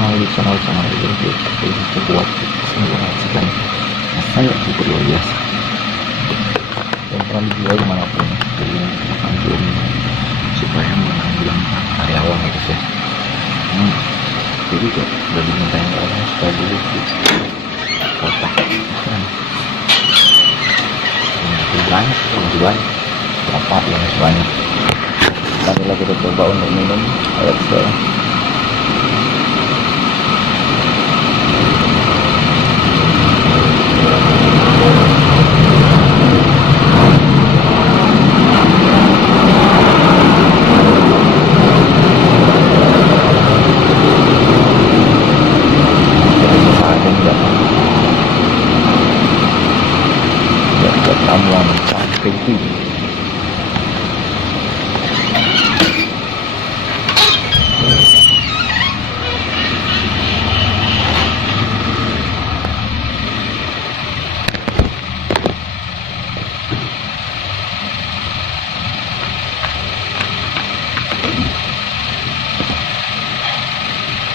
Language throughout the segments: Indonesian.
melalui channel-channel YouTube itu buat menyaksikan saya super luar biasa yang pernah dijual dimanapun. Jadi ambil supaya menanggulangi karyawan gitu ya. Jadi udah dimintain orang supaya dulu kotak masih banyak berapa ya, masih banyak. Inilah kita coba untuk minum air sekarang. Tamuan sampai itu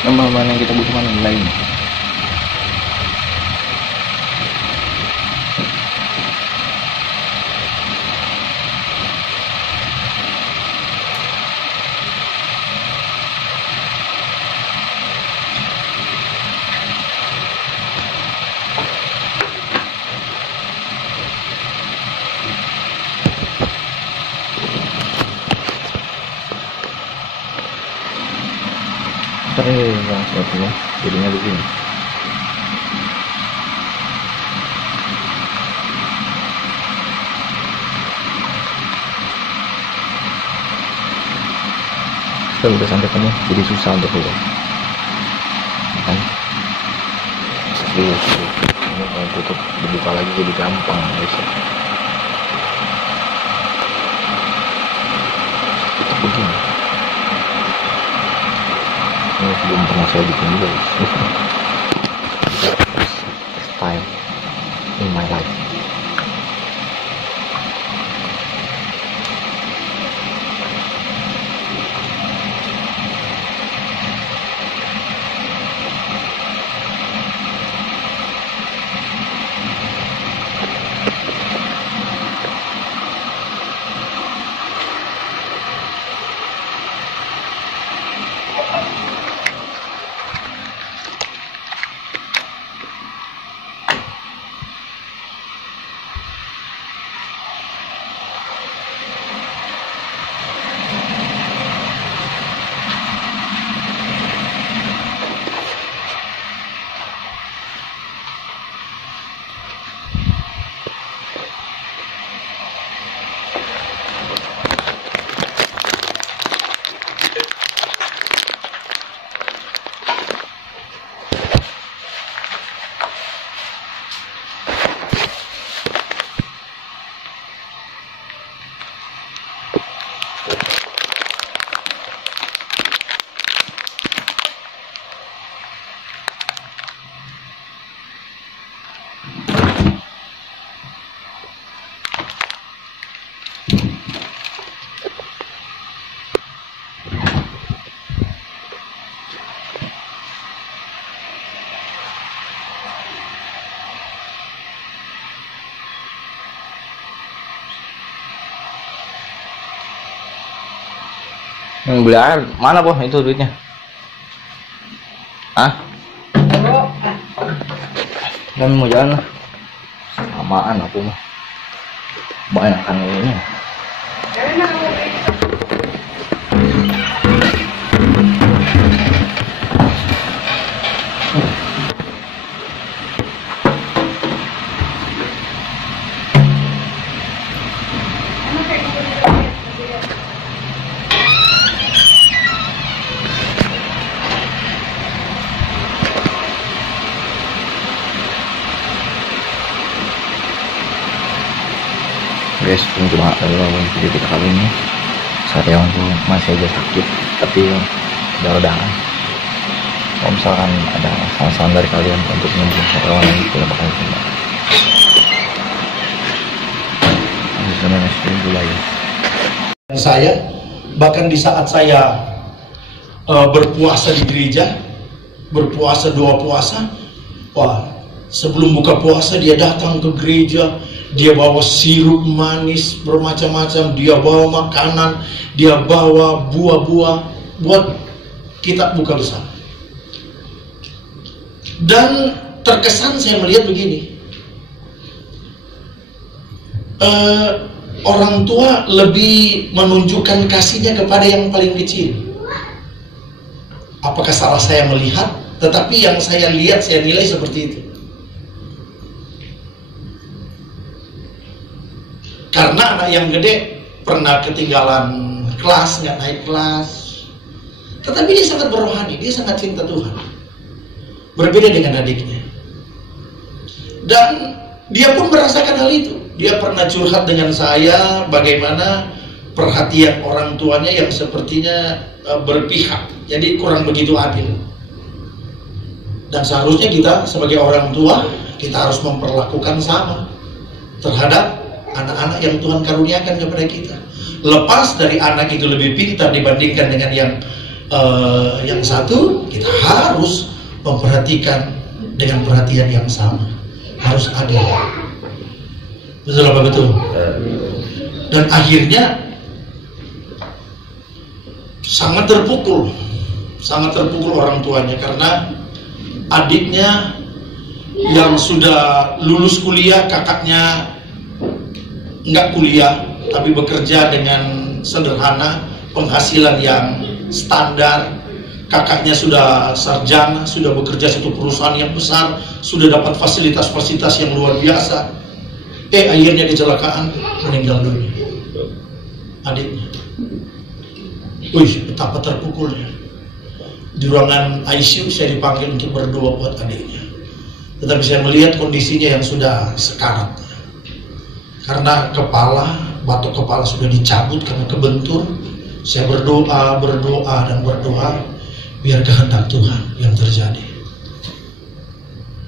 nama mana yang kita butuh, mana yang lain. Langsung jadinya begini. Kalau udah sampai penuh jadi susah untuk keluar kan. Ini kalau tutup dibuka lagi jadi gampang guys ya. Tutup begini. Ini belum pernah saya bikin juga guys. First time in my life. Yang beli air mana boh itu duitnya? Hah? Kami mau jalan lah. Samaan aku mah. Banyak kan ini. Guys, cuma video kita kali ini saya untuk masih aja sakit, tapi udah redakan. Kalau misalkan ada saran-saran dari kalian untuk menyembuhkan karyawan yang kita bakal coba. Saya bahkan di saat saya berpuasa di gereja, berpuasa 2 puasa, wah, sebelum buka puasa dia datang ke gereja, dia bawa sirup manis bermacam-macam, dia bawa makanan, dia bawa buah-buah buat kita buka bersama. Dan terkesan saya melihat begini, orang tua lebih menunjukkan kasihnya kepada yang paling kecil. Apakah salah saya melihat? Tetapi yang saya lihat, saya nilai seperti itu. Karena anak yang gede pernah ketinggalan kelas, nggak naik kelas. Tetapi dia sangat berohani, dia sangat cinta Tuhan. Berbeda dengan adiknya. Dan dia pun merasakan hal itu. Dia pernah curhat dengan saya bagaimana perhatian orang tuanya yang sepertinya berpihak, jadi kurang begitu adil. Dan seharusnya kita sebagai orang tua, kita harus memperlakukan sama terhadap anak-anak yang Tuhan karuniakan kepada kita. Lepas dari anak itu lebih pintar dibandingkan dengan yang satu, kita harus memperhatikan dengan perhatian yang sama, harus adil. Betul apa betul? Dan akhirnya sangat terpukul orang tuanya karena adiknya yang sudah lulus kuliah, kakaknya nggak kuliah tapi bekerja dengan sederhana, penghasilan yang standar. Kakaknya sudah sarjana, sudah bekerja satu perusahaan yang besar, sudah dapat fasilitas-fasilitas yang luar biasa. Akhirnya kecelakaan, meninggal dunia adiknya. Wih, betapa terpukulnya. Di ruangan ICU saya dipanggil untuk berdoa buat adiknya. Tetapi saya melihat kondisinya yang sudah sekarat. Karena batok kepala sudah dicabut karena kebentur. Saya berdoa biar kehendak Tuhan yang terjadi.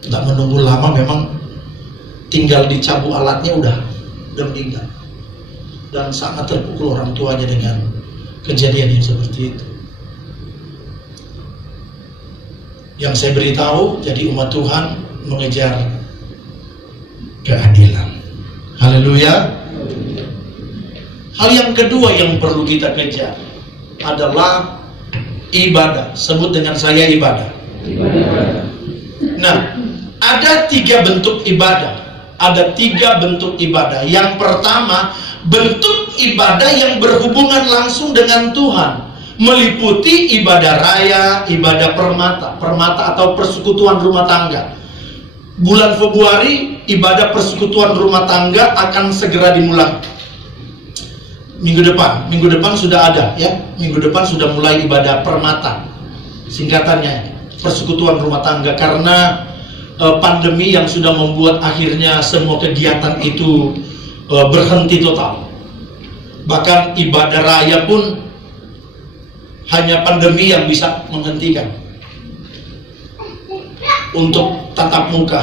Tidak menunggu lama, memang tinggal dicabut alatnya udah meninggal. Dan sangat terpukul orang tuanya dengan kejadian yang seperti itu. Yang saya beritahu, jadi umat Tuhan mengejar keadilan. Haleluya. Hal yang kedua yang perlu kita kejar adalah ibadah. Sebut dengan saya ibadah. Nah, ada 3 bentuk ibadah. Ada 3 bentuk ibadah. Yang pertama, bentuk ibadah yang berhubungan langsung dengan Tuhan, meliputi ibadah raya, ibadah permata atau persekutuan rumah tangga. Bulan Februari, ibadah persekutuan rumah tangga akan segera dimulai. Minggu depan sudah ada ya. Minggu depan sudah mulai ibadah permata. Singkatannya persekutuan rumah tangga, karena pandemi yang sudah membuat akhirnya semua kegiatan itu berhenti total. Bahkan ibadah raya pun hanya pandemi yang bisa menghentikan. Untuk tatap muka,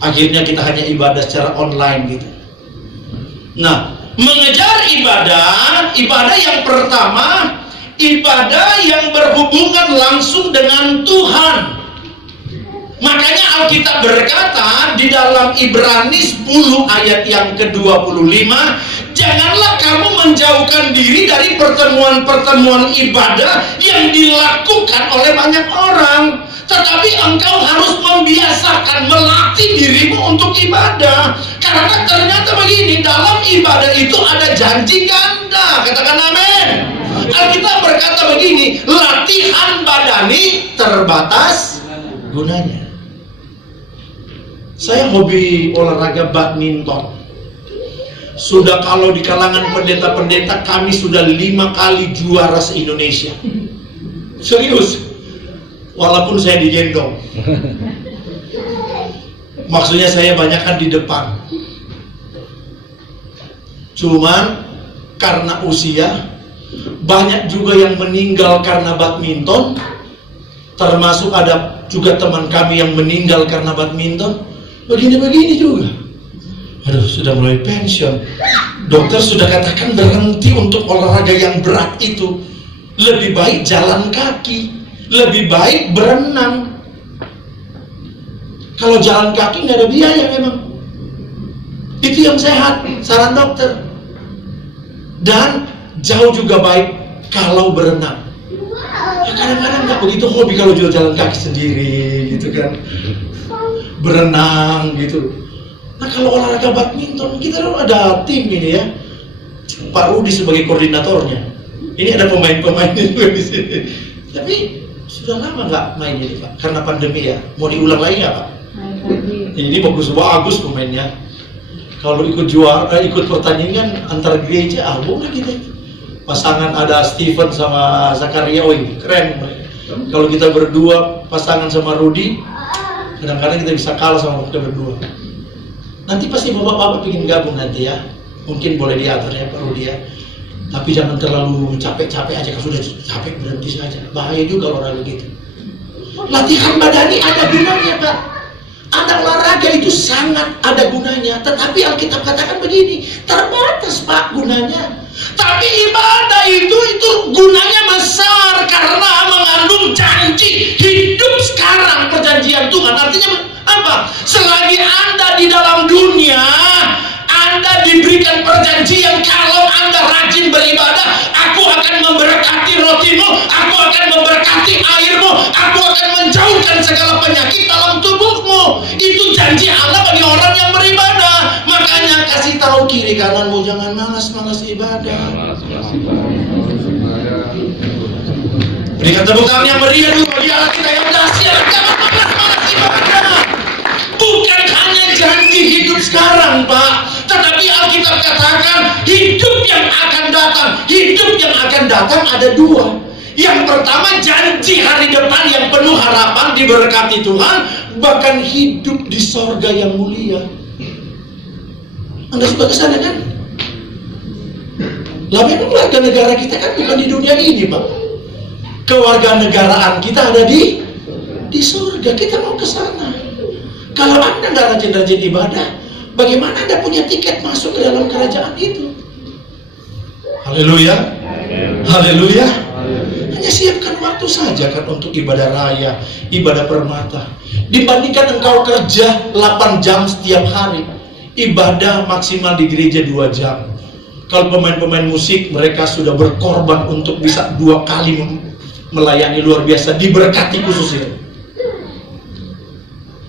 akhirnya kita hanya ibadah secara online gitu. Nah, mengejar ibadah yang pertama, ibadah yang berhubungan langsung dengan Tuhan. Makanya Alkitab berkata di dalam Ibrani 10 ayat yang ke-25, janganlah kamu menjauhkan diri dari pertemuan-pertemuan ibadah yang dilakukan oleh banyak orang, tetapi engkau harus membiasakan, melatih dirimu untuk ibadah. Karena ternyata begini, dalam ibadah itu ada janji ganda. Katakan amin. Alkitab berkata begini, latihan badani terbatas gunanya. Saya hobi olahraga badminton. Sudah, kalau di kalangan pendeta-pendeta kami sudah 5 kali juara se-Indonesia. Serius. Walaupun saya digendong. Maksudnya saya banyakkan di depan. Cuman karena usia, banyak juga yang meninggal karena badminton. Termasuk ada juga teman kami yang meninggal karena badminton. Begini-begini juga. Aduh, sudah mulai pensiun. Dokter sudah katakan berhenti untuk olahraga yang berat itu. Lebih baik jalan kaki. Lebih baik berenang. Kalau jalan kaki nggak ada biaya memang. Itu yang sehat, saran dokter. Dan jauh juga baik kalau berenang. Ya kadang-kadang nggak begitu hobi kalau juga jalan kaki sendiri gitu kan. Berenang gitu. Nah kalau olahraga badminton, kita ada tim ini ya. Pak Rudi sebagai koordinatornya. Ini ada pemain-pemainnya juga di sini. Tapi sudah lama nggak main ini Pak, karena pandemi ya. Mau diulang lagi nggak Pak? Ini bagus pemainnya. Kalau ikut ikut pertandingan antar gereja, boleh kita. Pasangan ada Steven sama Zakaria, keren. Kalau kita berdua pasangan sama Rudi, kadang-kadang kita bisa kalah sama kita berdua. Nanti pasti bapak-bapak ingin gabung nanti ya. Mungkin boleh diatur ya Pak Rudi ya. Tapi jangan terlalu capek-capek aja. Kalau sudah capek berhenti saja. Bahaya juga olahraga gitu. Latihan badani ada gunanya Pak. Ada olahraga itu sangat ada gunanya. Tetapi Alkitab katakan begini, terbatas Pak gunanya. Tapi ibadah itu gunanya besar karena mengandung janji hidup sekarang, perjanjian Tuhan. Artinya apa? Selagi Anda di dalam dunia, Anda diberikan perjanjian kalau Anda rajin beribadah, aku akan memberkati rotimu, aku akan memberkati airmu, aku akan menjauhkan segala penyakit dalam tubuhmu. Itu janji Allah bagi orang yang beribadah. Makanya kasih tahu kiri kananmu, jangan malas-malas ibadah. Berikan tepuk tangan yang meriah dulu bagi Allah kita yang dahsyat. Jangan malas-malas ibadah. Bukan hanya janji hidup sekarang Pak, tetapi Alkitab katakan hidup yang akan datang. Hidup yang akan datang ada dua. Yang pertama janji hari depan yang penuh harapan, diberkati Tuhan, bahkan hidup di sorga yang mulia. Anda sudah kesana kan? Lah memang warga negara kita kan bukan di dunia ini Pak. Kewarganegaraan kita ada di sorga. Kita mau ke sana. Kalau Anda nggak rajin-rajin ibadah, bagaimana Anda punya tiket masuk ke dalam kerajaan itu? Haleluya. Haleluya. Hanya siapkan waktu saja kan untuk ibadah raya, ibadah permata. Dibandingkan engkau kerja 8 jam setiap hari, ibadah maksimal di gereja 2 jam. Kalau pemain-pemain musik, mereka sudah berkorban untuk bisa 2 kali melayani luar biasa, diberkati khusus itu.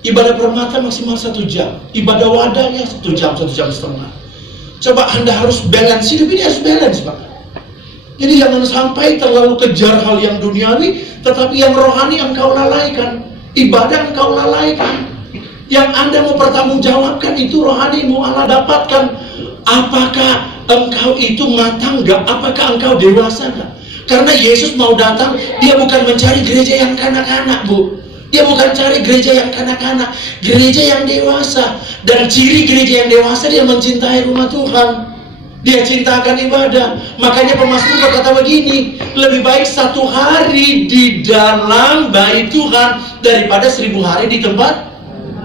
Ibadah permata maksimal 1 jam, ibadah wadahnya 1 jam, 1 jam setengah. Coba Anda harus balance, hidup ini harus balance Pak. Jadi jangan sampai terlalu kejar hal yang duniawi, tetapi yang rohani engkau lalaikan, ibadah engkau lalaikan. Yang Anda mau pertanggungjawabkan itu rohani, mau Allah dapatkan. Apakah engkau itu matang gak? Apakah engkau dewasa gak? Karena Yesus mau datang, dia bukan mencari gereja yang kanak-kanak Bu. Dia bukan cari gereja yang kanak-kanak, gereja yang dewasa. Dan ciri gereja yang dewasa, dia mencintai rumah Tuhan, dia cintakan ibadah. Makanya pemazmur berkata begini, lebih baik 1 hari di dalam bait Tuhan daripada 1000 hari di tempat.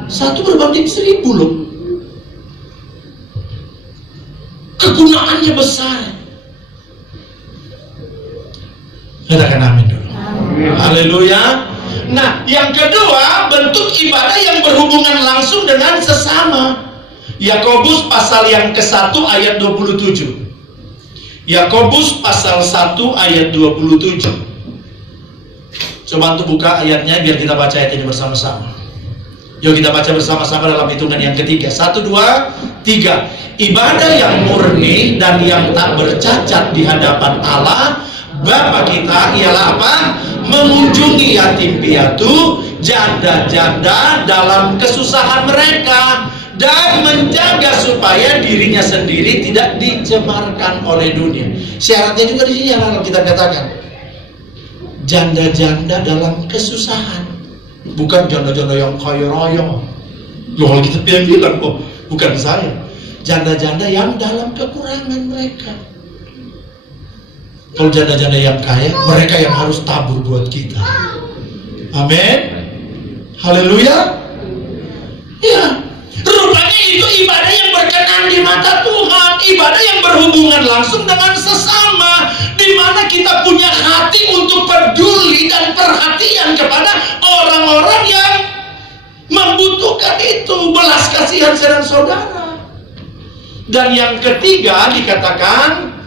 1 berbanding 1000 loh. Kegunaannya besar. Katakan amin dulu. Haleluya. Nah, yang kedua, bentuk ibadah yang berhubungan langsung dengan sesama. Yakobus pasal yang ke-1 ayat 27. Yakobus pasal 1 ayat 27. Coba untuk buka ayatnya biar kita baca ayat ini bersama-sama. Yuk kita baca bersama-sama dalam hitungan yang ketiga. 1, 2, 3. Ibadah yang murni dan yang tak bercacat di hadapan Allah Bapa kita ialah apa? Mengunjungi yatim piatu, janda-janda dalam kesusahan mereka, dan menjaga supaya dirinya sendiri tidak dicemarkan oleh dunia. Syaratnya juga di sini yang kita katakan, janda-janda dalam kesusahan, bukan janda-janda yang kaya raya. Loh, kalau kita bilang kok bukan saya, janda-janda yang dalam kekurangan mereka. Kalau janda-janda yang kaya, mereka yang harus tabur buat kita. Amin. Haleluya. Ya, rupanya itu ibadah yang berkenan di mata Tuhan, ibadah yang berhubungan langsung dengan sesama, di mana Bagaimana kita punya hati untuk peduli dan perhatian kepada orang-orang yang membutuhkan itu, belas kasihan saudara. Dan yang ketiga dikatakan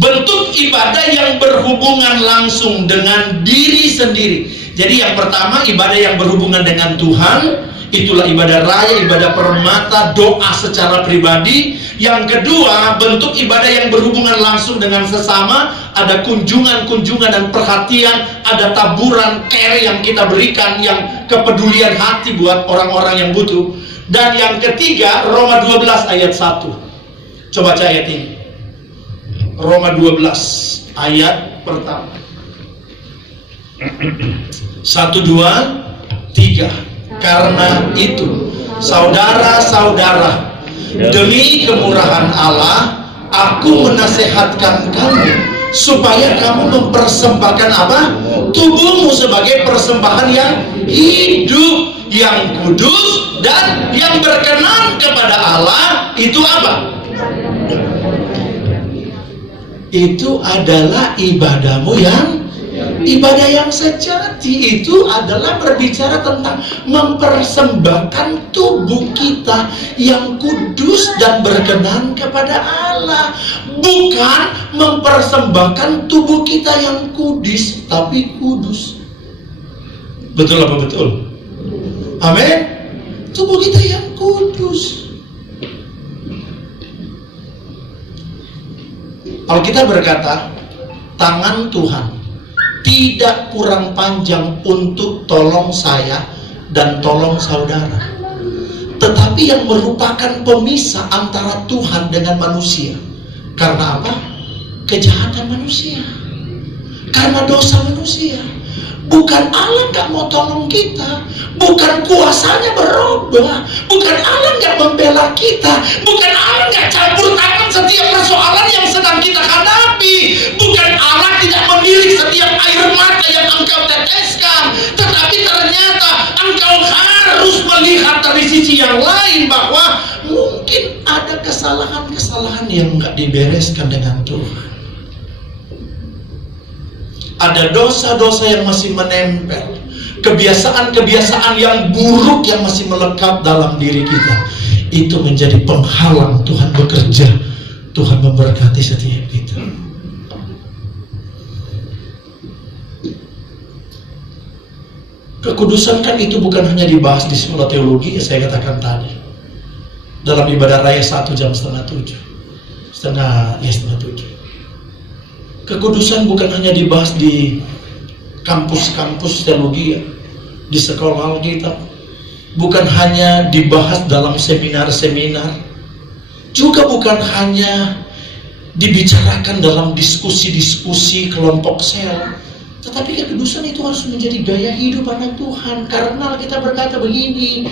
bentuk ibadah yang berhubungan langsung dengan diri sendiri. Jadi yang pertama ibadah yang berhubungan dengan Tuhan, itulah ibadah raya, ibadah permata, doa secara pribadi. Yang kedua, bentuk ibadah yang berhubungan langsung dengan sesama, ada kunjungan-kunjungan dan perhatian, ada taburan care yang kita berikan, yang kepedulian hati buat orang-orang yang butuh. Dan yang ketiga, Roma 12 ayat 1. Coba baca ayat ini. Roma 12 ayat pertama. 1, 2, 3. Karena itu, saudara-saudara, demi kemurahan Allah, aku menasehatkan kamu supaya kamu mempersembahkan apa? Tubuhmu sebagai persembahan yang hidup, yang kudus, dan yang berkenan kepada Allah. Itu apa? Itu adalah ibadahmu ibadah yang sejati. Itu adalah berbicara tentang mempersembahkan tubuh kita yang kudus dan berkenan kepada Allah, bukan mempersembahkan tubuh kita yang kudus tapi kudus. Betul apa betul? Amin. Tubuh kita yang kudus. Alkitab berkata, tangan Tuhan tidak kurang panjang untuk tolong saya dan tolong saudara, tetapi yang merupakan pemisah antara Tuhan dengan manusia. Karena apa? Kejahatan manusia, karena dosa manusia. Bukan Allah gak mau tolong kita, bukan kuasanya berubah, bukan Allah gak membela kita, bukan Allah gak campur tangan setiap persoalan yang sedang kita hadapi, bukan Allah tidak menilik setiap air mata yang engkau teteskan. Tetapi ternyata engkau harus melihat dari sisi yang lain, bahwa mungkin ada kesalahan-kesalahan yang gak dibereskan dengan Tuhan. Ada dosa-dosa yang masih menempel, kebiasaan-kebiasaan yang buruk yang masih melekat dalam diri kita. Itu menjadi penghalang Tuhan bekerja, Tuhan memberkati setiap kita. Kekudusan kan itu bukan hanya dibahas di sekolah teologi, saya katakan tadi. Dalam ibadah raya 1 jam setengah 7. Kekudusan bukan hanya dibahas di kampus-kampus teologi, di sekolah kita, bukan hanya dibahas dalam seminar-seminar, juga bukan hanya dibicarakan dalam diskusi-diskusi kelompok sel, tetapi kekudusan itu harus menjadi gaya hidup anak Tuhan. Karena kita berkata begini,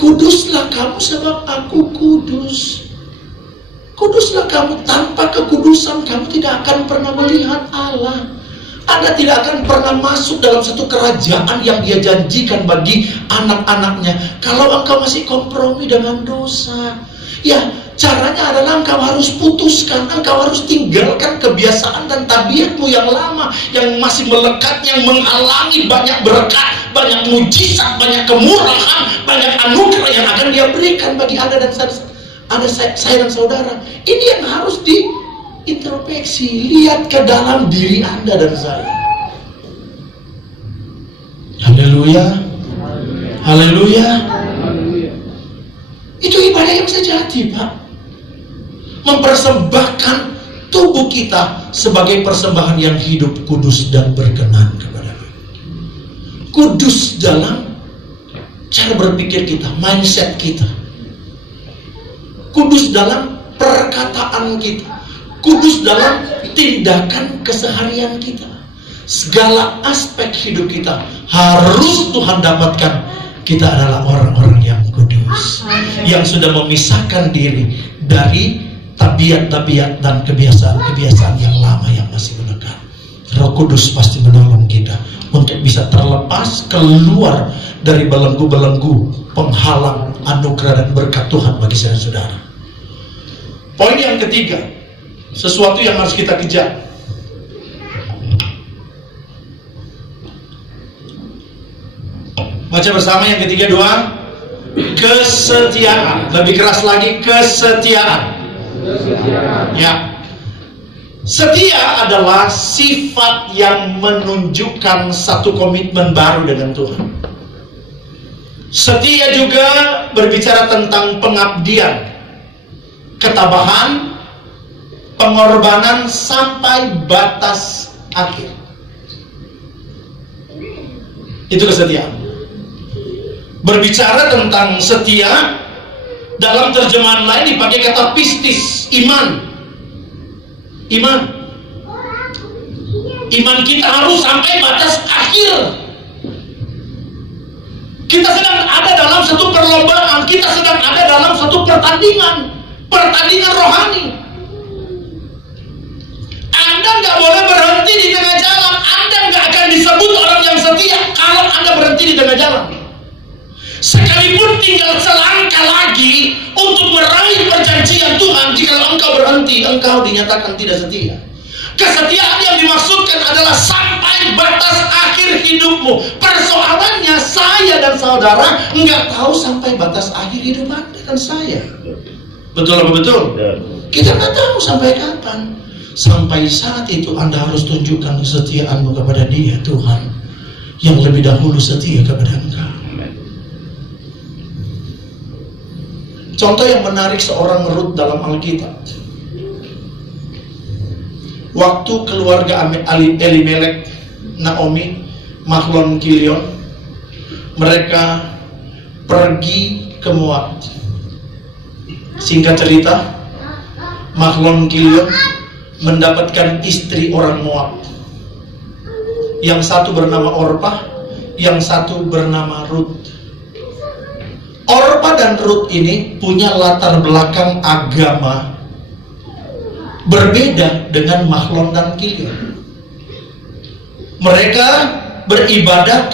kuduslah kamu sebab aku kudus. Kuduslah kamu, tanpa kekudusan kamu tidak akan pernah melihat Allah. Anda tidak akan pernah masuk dalam satu kerajaan yang Dia janjikan bagi anak-anaknya kalau engkau masih kompromi dengan dosa. Ya, caranya adalah engkau harus putuskan, engkau harus tinggalkan kebiasaan dan tabiatmu yang lama, yang masih melekat, yang menghalangi banyak berkat, banyak mujizat, banyak kemurahan, banyak anugerah yang akan Dia berikan bagi Anda dan saya dan saudara. Ini yang harus diintrospeksi, lihat ke dalam diri Anda dan saya. Haleluya, haleluya. Itu ibadah yang sejati, Pak. Mempersembahkan tubuh kita sebagai persembahan yang hidup, kudus dan berkenan kepada Allah. Kudus dalam cara berpikir kita, mindset kita. Kudus dalam perkataan kita, kudus dalam tindakan keseharian kita. Segala aspek hidup kita harus Tuhan dapatkan. Kita adalah orang-orang yang kudus, yang sudah memisahkan diri dari tabiat-tabiat dan kebiasaan-kebiasaan yang lama yang masih melekat. Roh Kudus pasti menolong kita untuk bisa terlepas, keluar dari belenggu-belenggu penghalang anugerah dan berkat Tuhan bagi saudara. Poin yang ketiga, sesuatu yang harus kita kejar. Baca bersama yang ketiga, dua. Kesetiaan. Lebih keras lagi, kesetiaan. Ya. Setia adalah sifat yang menunjukkan satu komitmen baru dengan Tuhan. Setia juga berbicara tentang pengabdian, ketabahan, pengorbanan sampai batas akhir. Itu kesetiaan. Berbicara tentang setia, dalam terjemahan lain dipakai kata pistis, iman. Iman kita harus sampai batas akhir. Kita sedang ada dalam satu perlombaan, kita sedang ada dalam satu pertandingan rohani. Anda nggak boleh berhenti di tengah jalan. Anda nggak akan disebut orang yang setia kalau Anda berhenti di tengah jalan. Sekalipun tinggal selangkah lagi untuk meraih perjanjian Tuhan, jika engkau berhenti, engkau dinyatakan tidak setia. Kesetiaan yang dimaksudkan adalah sampai batas akhir hidupmu. Persoalannya saya dan saudara nggak tahu sampai batas akhir hidup Anda dan saya. Betul apa betul? Kita nggak tahu sampai kapan. Sampai saat itu Anda harus tunjukkan kesetiaanmu kepada Dia, Tuhan, yang lebih dahulu setia kepada engkau. Contoh yang menarik seorang Rut dalam Alkitab. Waktu keluarga Elimelek, Naomi, Mahlon, Kilion, mereka pergi ke Moab. Singkat cerita, Mahlon, Kilion mendapatkan istri orang Moab. Yang satu bernama Orpah, yang satu bernama Rut. Orpah dan Rut ini punya latar belakang agama berbeda dengan Mahlon dan Kilion. Mereka beribadah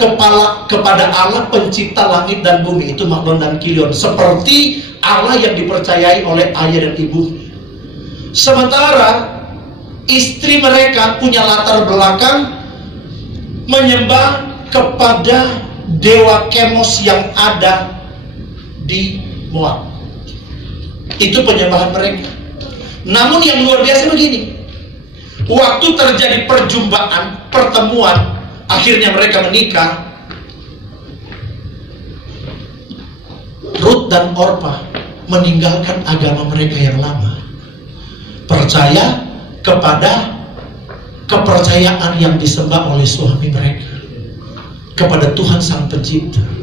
kepada Allah pencipta langit dan bumi, itu Mahlon dan Kilion, seperti Allah yang dipercayai oleh ayah dan ibunya. Sementara istri mereka punya latar belakang menyembah kepada dewa Kemos yang ada di Moab. Itu penyembahan mereka. Namun yang luar biasa begini, waktu terjadi perjumpaan, pertemuan, akhirnya mereka menikah, Rut dan Orpah meninggalkan agama mereka yang lama, percaya kepada kepercayaan yang disembah oleh suami mereka, kepada Tuhan Sang Pencipta.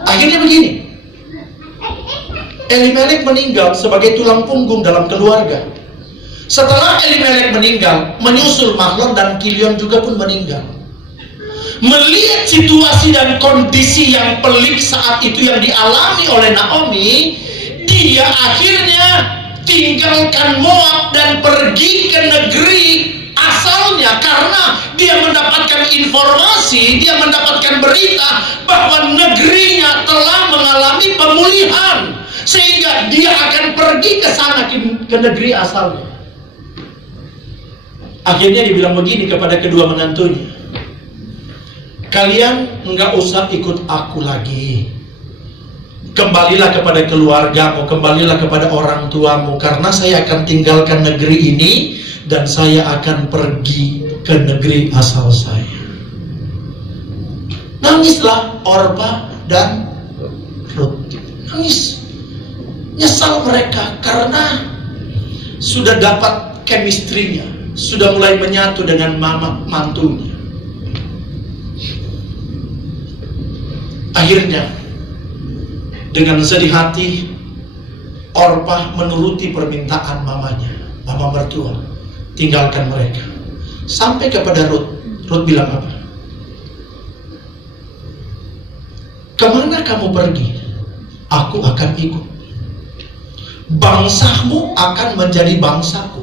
Akhirnya begini, Elimelek meninggal sebagai tulang punggung dalam keluarga. Setelah Elimelek meninggal, menyusul Mahlon dan Kilion juga pun meninggal. Melihat situasi dan kondisi yang pelik saat itu yang dialami oleh Naomi, dia akhirnya tinggalkan Moab dan pergi ke negeri asalnya, karena dia mendapatkan informasi, dia mendapatkan berita bahwa negerinya telah mengalami pemulihan, sehingga dia akan pergi ke sana, ke negeri asalnya. Akhirnya dibilang begini kepada kedua menantunya, kalian nggak usah ikut aku lagi, kembalilah kepada keluargamu, kembalilah kepada orang tuamu, karena saya akan tinggalkan negeri ini dan saya akan pergi ke negeri asal saya. Nangislah Orpah dan Rut. Nangis, nyesal mereka karena sudah dapat chemistry-nya, sudah mulai menyatu dengan mama mantunya. Akhirnya dengan sedih hati Orpah menuruti permintaan mamanya, mama mertua, tinggalkan mereka. Sampai kepada Rut. Rut bilang apa? Kemana kamu pergi? Aku akan ikut. Bangsamu akan menjadi bangsaku,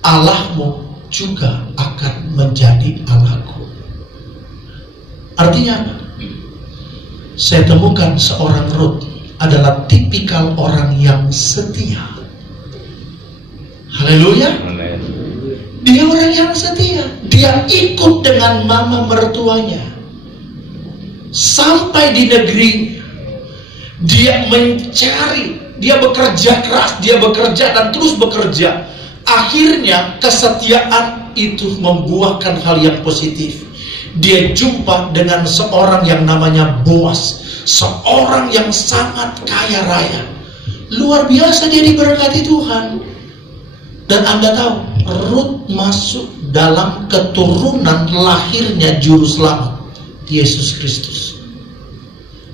Allahmu juga akan menjadi Allahku. Artinya apa? Saya temukan seorang Rut adalah tipikal orang yang setia Haleluya. Dia orang yang setia. Dia ikut dengan mama mertuanya sampai di negeri. Dia mencari, dia bekerja keras, dia bekerja dan terus bekerja. Akhirnya kesetiaan itu membuahkan hal yang positif. Dia jumpa dengan seorang yang namanya Boas, seorang yang sangat kaya raya. Luar biasa dia diberkati Tuhan. Dan Anda tahu, Rut masuk dalam keturunan lahirnya juru selamat, Yesus Kristus.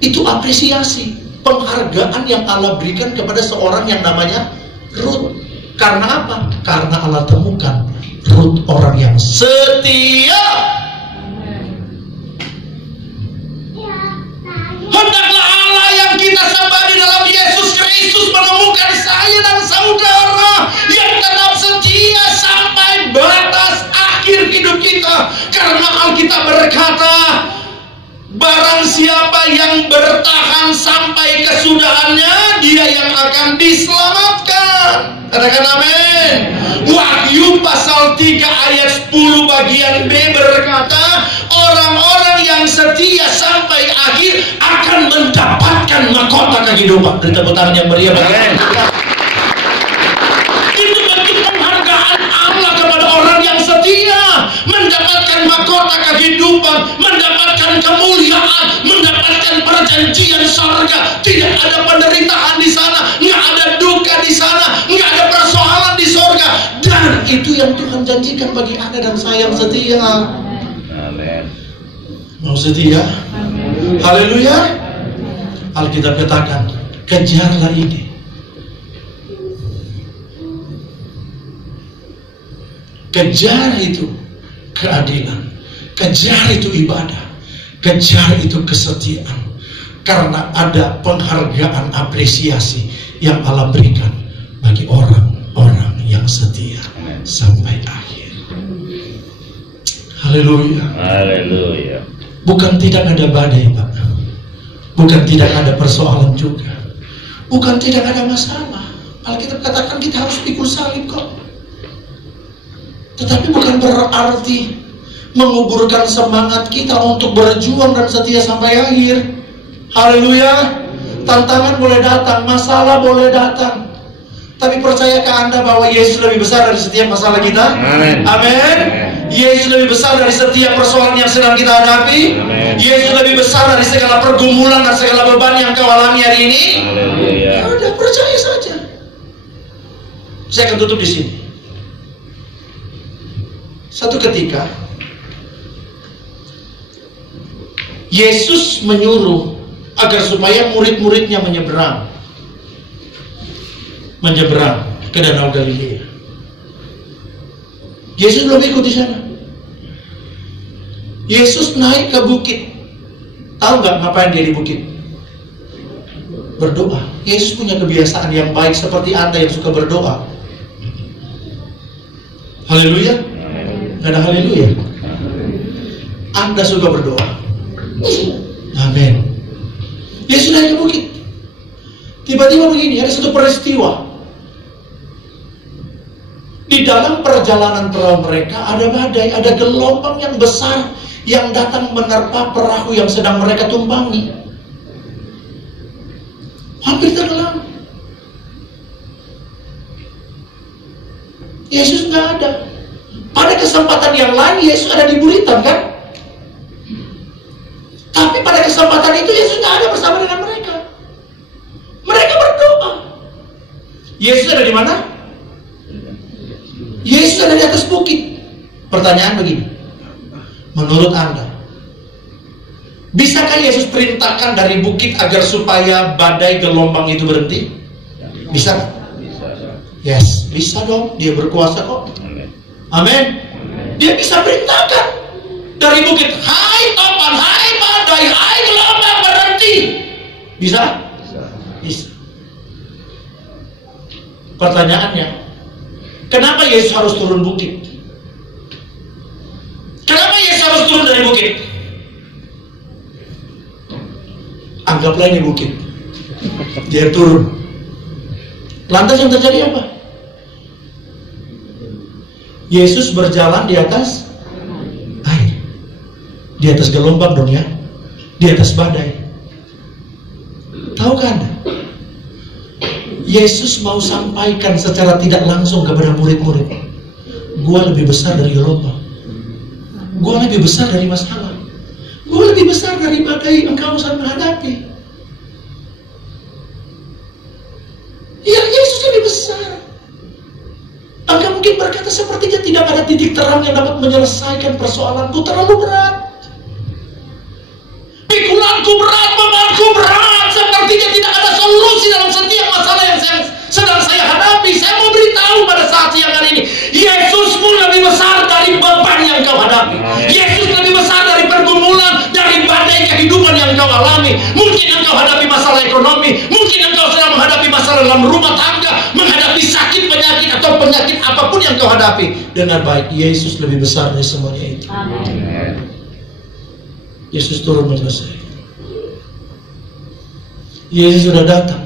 Itu apresiasi, penghargaan yang Allah berikan kepada seorang yang namanya Rut. Karena apa? Karena Allah temukan Rut orang yang setia. Hendaklah Allah yang kita sembah di dalam Yesus Kristus menemukan saya dan saudara yang tetap setia sampai batas akhir hidup kita. Karena Alkitab berkata, barang siapa yang bertahan sampai kesudahannya, dia yang akan diselamatkan. Katakan amin. Wahyu pasal 3 ayat 10 bagian B berkata, orang-orang yang setia sampai akhir akan mendapatkan mahkota kehidupan. Beri tepuk tangan yang meriah. Itu bentuk penghargaan Allah kepada orang yang setia, mendapatkan mahkota kehidupan, mendapatkan kemuliaan, mendapatkan perjanjian surga. Tidak ada penderitaan di sana, nggak ada duka di sana, nggak ada persoalan di surga. Dan itu yang Tuhan janjikan bagi Anda dan saya yang setia. Amin. Mau setia? Haleluya. Alkitab katakan, kejarlah ini. Kejar itu keadilan, kejar itu ibadah, kejar itu kesetiaan. Karena ada penghargaan apresiasi yang Allah berikan bagi orang-orang yang setia sampai akhir. Haleluya. Haleluya. Bukan tidak ada badai, Pak. Bukan tidak ada persoalan juga. Bukan tidak ada masalah. Alkitab katakan kita harus pikul salib kok. Tetapi bukan berarti menguburkan semangat kita untuk berjuang dan setia sampai akhir. Haleluya. Tantangan boleh datang, masalah boleh datang. Tapi percayakah Anda bahwa Yesus lebih besar dari setiap masalah kita? Amin. Amin. Yesus lebih besar dari setiap persoalan yang sedang kita hadapi. Amin. Yesus lebih besar dari segala pergumulan dan segala beban yang kau alami hari ini. Haleluya. Ya udah, percaya saja. Saya akan tutup di sini. Satu ketika Yesus menyuruh agar supaya murid-muridnya menyeberang ke Danau Galilea. Yesus belum ikut di sana. Yesus naik ke bukit. Tahu nggak ngapain dia di bukit? Berdoa. Yesus punya kebiasaan yang baik seperti Anda yang suka berdoa. Haleluya. Nggak ada haleluya. Anda suka berdoa. Amin. Yesus naik ke bukit. Tiba-tiba begini, ada satu peristiwa. Di dalam perjalanan perahu mereka ada badai, ada gelombang yang besar yang datang menerpa perahu yang sedang mereka tumpangi. Hampir tenggelam. Yesus nggak ada. Pada kesempatan yang lain Yesus ada di buritan, kan? Tapi pada kesempatan itu Yesus nggak ada bersama dengan mereka. Mereka berdoa. Yesus ada di mana? Yesus ada di atas bukit. Pertanyaan begini, menurut Anda, bisakah Yesus perintahkan dari bukit agar supaya badai gelombang itu berhenti? Bisa? Yes, bisa dong. Dia berkuasa kok. Amin. Dia bisa perintahkan dari bukit, hai topan, hai badai, hai gelombang, berhenti. Bisa? Bisa. Pertanyaannya, kenapa Yesus harus turun bukit? Kenapa Yesus harus turun dari bukit? Anggaplah ini bukit. Dia turun. Lantas yang terjadi apa? Yesus berjalan di atas air, di atas gelombang dong ya, di atas badai. Tahu kan? Yesus mau sampaikan secara tidak langsung kepada murid-murid, gua lebih besar dari gelombang, gua lebih besar dari masalah, gua lebih besar dari badai yang engkau sedang menghadapi. Ya, Yesus lebih besar. Engkau mungkin berkata, sepertinya tidak ada titik terang yang dapat menyelesaikan persoalanku, terlalu berat. Pikulanku berat, bebanku berat. Sepertinya tidak ada solusi dalam setiap masalah yang sedang saya hadapi. Saya mau beritahu pada saat siang hari ini, Yesusmu lebih besar dari beban yang kau hadapi. Yesus lebih besar dari pergumulan, dari badai kehidupan yang kau alami. Mungkin engkau hadapi masalah ekonomi, mungkin engkau sedang menghadapi masalah dalam rumah tangga, menghadapi sakit, penyakit, atau penyakit apapun yang kau hadapi. Dengan baik, Yesus lebih besar dari semuanya itu. Amin. Yesus turun menyelesaikan. Yesus sudah datang.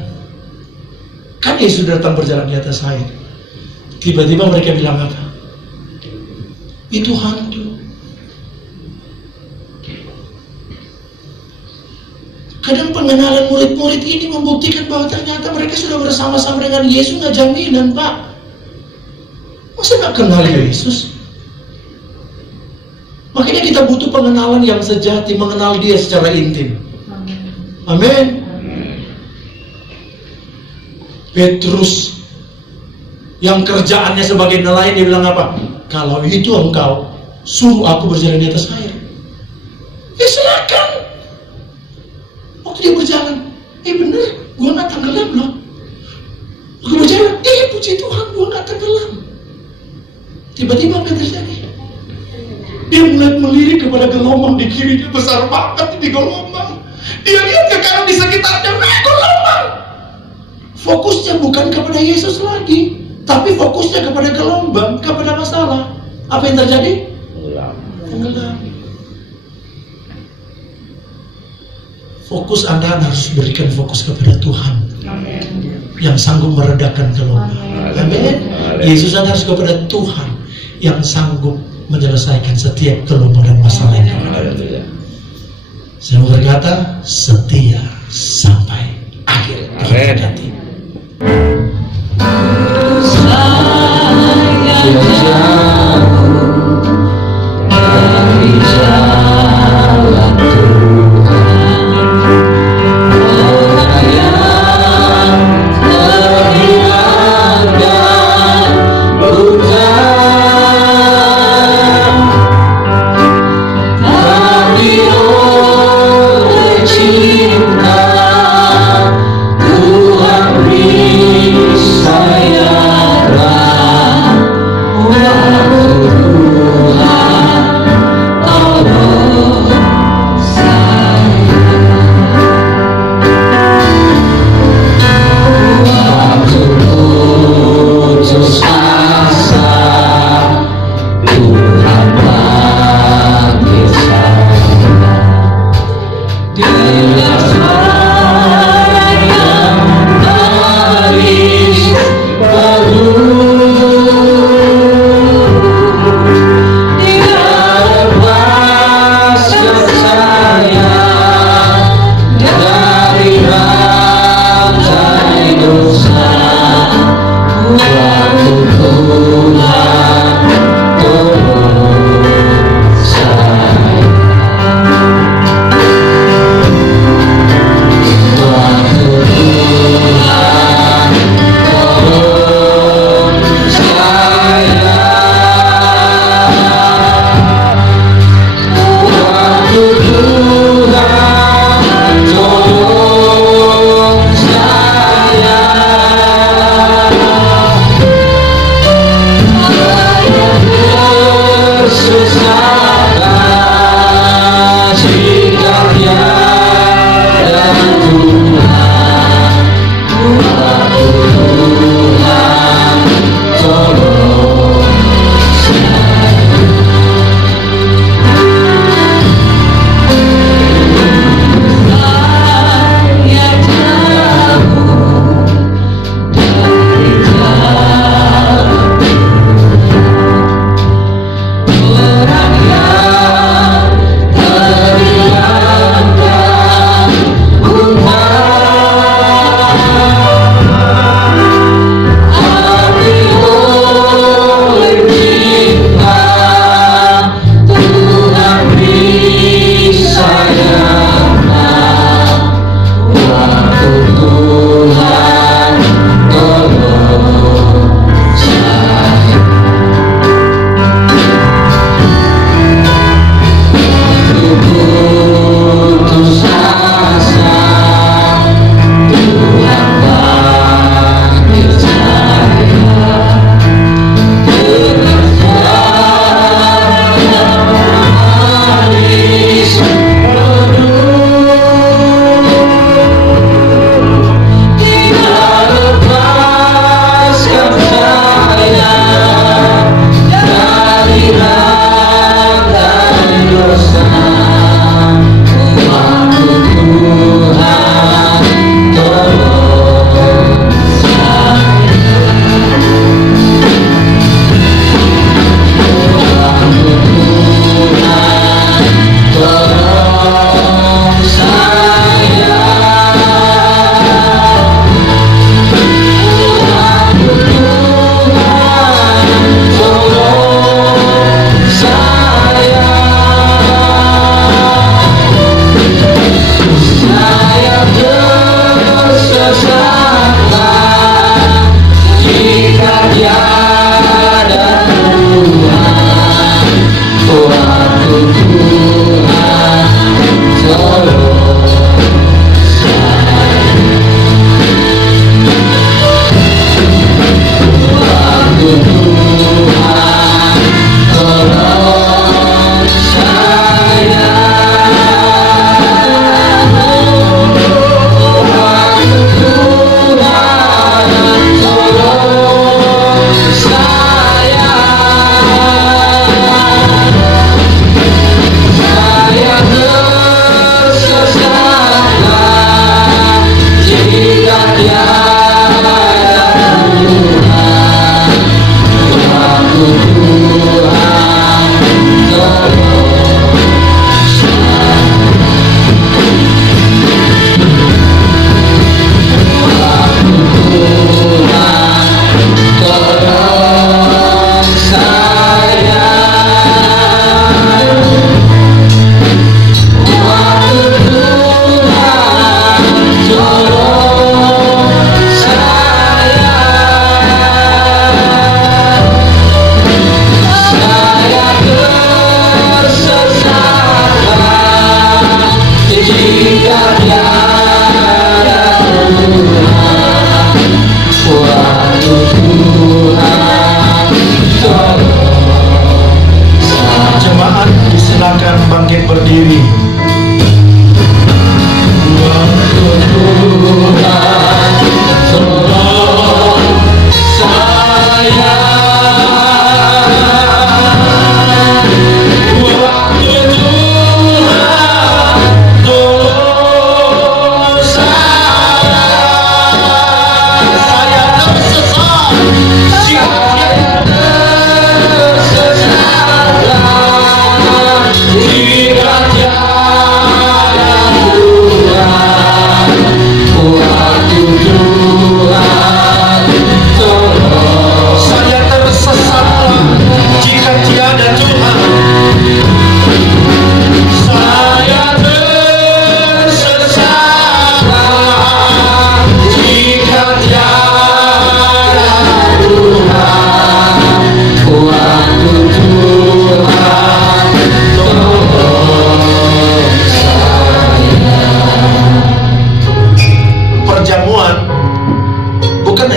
Kan Yesus datang berjalan di atas air. Tiba-tiba mereka bilang apa? Itu hantu. Kadang pengenalan murid-murid ini membuktikan bahwa ternyata mereka sudah bersama-sama dengan Yesus. Nggak jaminan, Pak. Masa nggak kenal Yesus? Makanya kita butuh pengenalan yang sejati, mengenal Dia secara intim. Amin. Petrus yang kerjaannya sebagai nelayan, dia bilang apa? Kalau itu engkau suruh aku berjalan di atas air, ya silakan. Waktu dia berjalan, bener, gua nggak tenggelam loh. Aku berjalan, puji Tuhan, gua nggak tenggelam. Tiba-tiba apa yang terjadi? Dia mulai melirik kepada gelombang di kirinya, besar banget di gelombang. Dia lihat ke kanan di sekitarnya, gelombang. Fokusnya bukan kepada Yesus lagi, tapi fokusnya kepada gelombang, kepada masalah. Apa yang terjadi? Tenggelam. Fokus Anda harus berikan fokus kepada Tuhan. Amen. Yang sanggup meredakan gelombang. Amin. Yesus harus kepada Tuhan yang sanggup menyelesaikan setiap gelombang dan masalah yang ada. Saya berkata, setia sampai akhir. Amin. Tuhan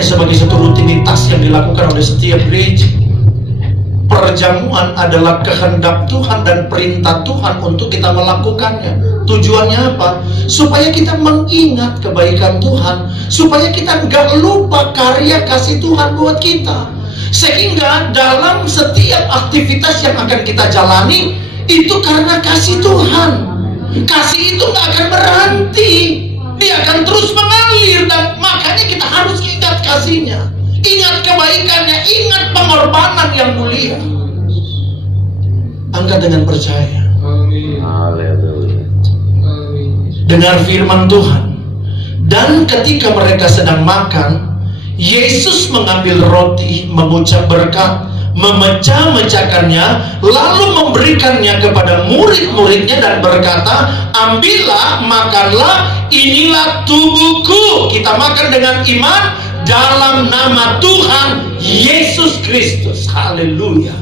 sebagai satu rutinitas yang dilakukan oleh setiap gereja. Perjamuan adalah kehendak Tuhan dan perintah Tuhan untuk kita melakukannya. Tujuannya apa? Supaya kita mengingat kebaikan Tuhan, supaya kita nggak lupa karya kasih Tuhan buat kita. Sehingga dalam setiap aktivitas yang akan kita jalani, itu karena kasih Tuhan. Kasih itu nggak akan berhenti, dia akan terus mengalir, dan makanya kita harus ingat kasihnya, ingat kebaikannya, ingat pengorbanan yang mulia. Angkat dengan percaya. Haleluya. Dengar firman Tuhan. Dan ketika mereka sedang makan, Yesus mengambil roti, mengucap berkat, memecah-mecahkannya, lalu memberikannya kepada murid-muridnya dan berkata, ambillah, makanlah, inilah tubuhku. Kita makan dengan iman dalam nama Tuhan Yesus Kristus. Haleluya.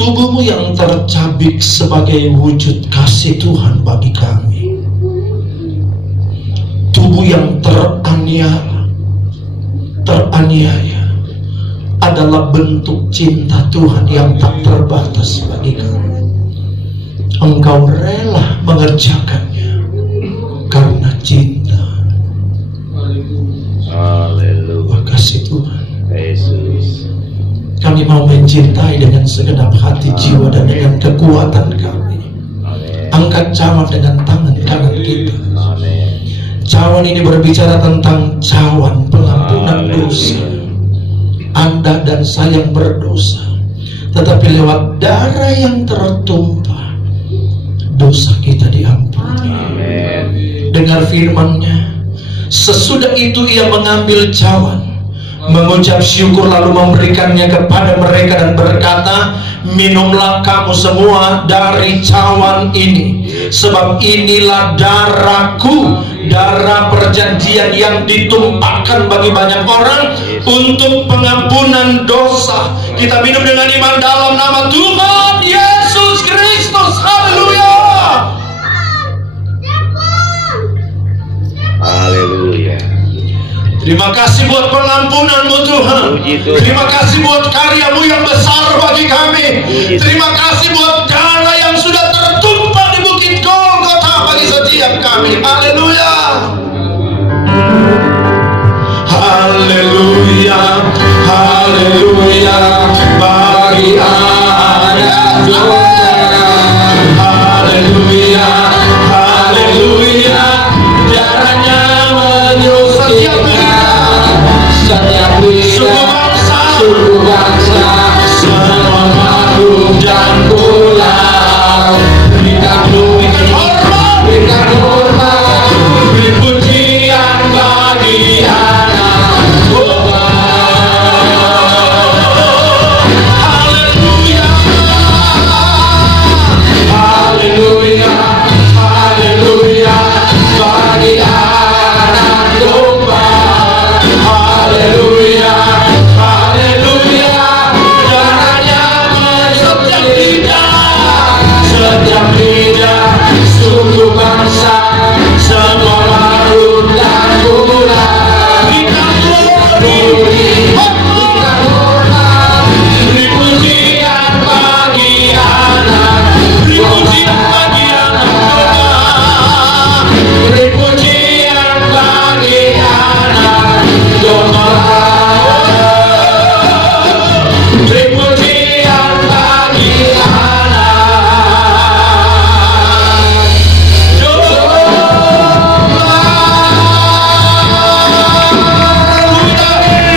Tubuhmu yang tercabik sebagai wujud kasih Tuhan bagi kami. Tubuh yang teraniaya adalah bentuk cinta Tuhan yang tak terbatas bagi kami. Engkau rela mengerjakannya karena cinta. Haleluya. Makasih Tuhan. Yesus. Kami mau mencintai dengan segenap hati, jiwa, dan dengan kekuatan kami. Angkat cawan dengan tangan kanan kita. Cawan ini berbicara tentang cawan pengampunan dosa. Anda dan saya yang berdosa, tetapi lewat darah yang tertumpah, dosa kita diampuni. Dengar firman-Nya. Sesudah itu ia mengambil cawan, mengucap syukur, lalu memberikannya kepada mereka dan berkata, minumlah kamu semua dari cawan ini, sebab inilah darahku, darah perjanjian yang ditumpahkan bagi banyak orang untuk pengampunan dosa. Kita minum dengan iman dalam nama Tuhan Yesus Kristus. Haleluya. Haleluya. Terima kasih buat pengampunan-Mu Tuhan. Terima kasih buat karya-Mu yang besar bagi kami. Terima kasih buat darah yang sudah tertumpah di Bukit Golgota bagi setiap kami. Haleluya. Haleluya. Haleluya. Bagi anak Tuhan. Haleluya. Haleluya. Darahnya menyucikan setiap suku bangsa, semua makhluk dan pulau. Berikan hormat, beri pujian bagi anak Tuhan. Haleluya, haleluya, haleluya bagi anak Tuhan. Haleluya, haleluya, darahnya setiap lidah, suku bangsa, semua makhluk dan pulau. Berikan hormat, beri pujian bagi anak, beri pujian bagi anak Tuhan, beri pujian bagi anak Tuhan, beri pujian bagi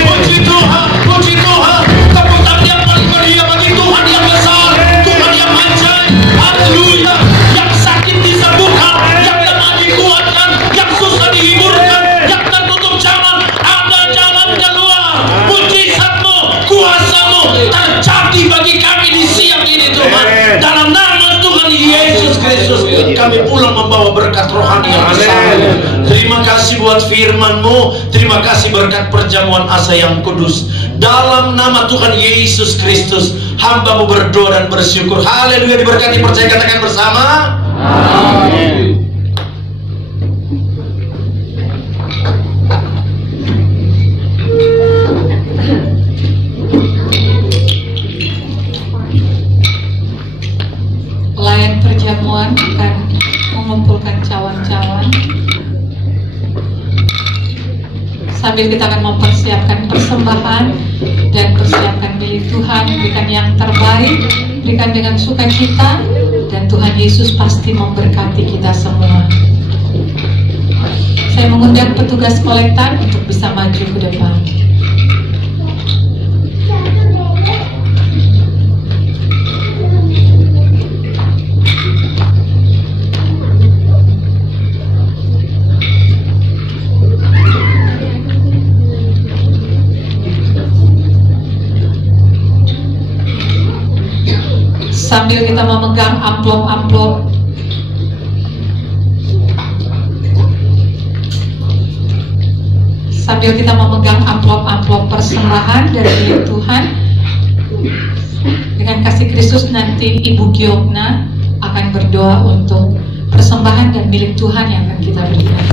Puji Tuhan, puji Tuhan. Tepuk tangan yang paling meriah bagi Tuhan yang besar, Tuhan yang ajaib. Haleluya. Yang sakit disembuhkan, yang lemah dikuatkan, yang susah dihiburkan, yang tertutup jalan, ada jalan keluar. Mujizat-Mu, kuasa-Mu terjadi bagi kami di siang ini Tuhan. Dalam nama Tuhan Yesus Kristus, kami pulang membawa berkat rohani yang besar. Terima kasih buat firman-Mu. Terima kasih berkat perjamuan asa yang kudus. Dalam nama Tuhan Yesus Kristus, hamba-Mu berdoa dan bersyukur. Haleluya. Diberkati, percaya, katakan bersama. Amin. Sambil kita akan mempersiapkan persembahan dan persiapkan milik Tuhan, berikan yang terbaik, berikan dengan sukacita, dan Tuhan Yesus pasti memberkati kita semua. Saya mengundang petugas kolektan untuk bisa maju ke depan. Sambil kita memegang amplop-amplop, sambil kita memegang amplop-amplop persembahan dari Tuhan, dengan kasih Kristus nanti Ibu Giokna akan berdoa untuk persembahan dan milik Tuhan yang akan kita berikan.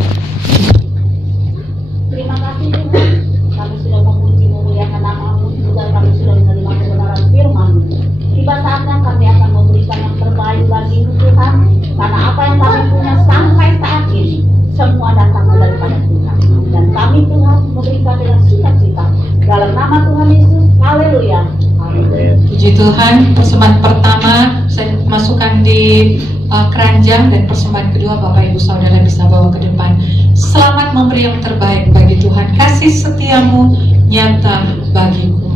Terima kasih Tuhan, kami sudah memuji memuliakan nama-Mu, juga kami sudah menerima kebenaran firman-Mu. Tiba saatnya kami akan memberikan yang terbaik bagi-Mu Tuhan, karena apa yang kami punya sampai saat ini semua datang daripada Tuhan, dan kami Tuhan memberikan dengan sukacita dalam nama Tuhan Yesus. Haleluya. Amin. Puji Tuhan. Persembahan pertama saya masukkan di keranjang, dan persembahan kedua Bapak Ibu Saudara bisa bawa ke depan. Selamat memberi yang terbaik bagi Tuhan. Kasih setiamu nyata bagiku.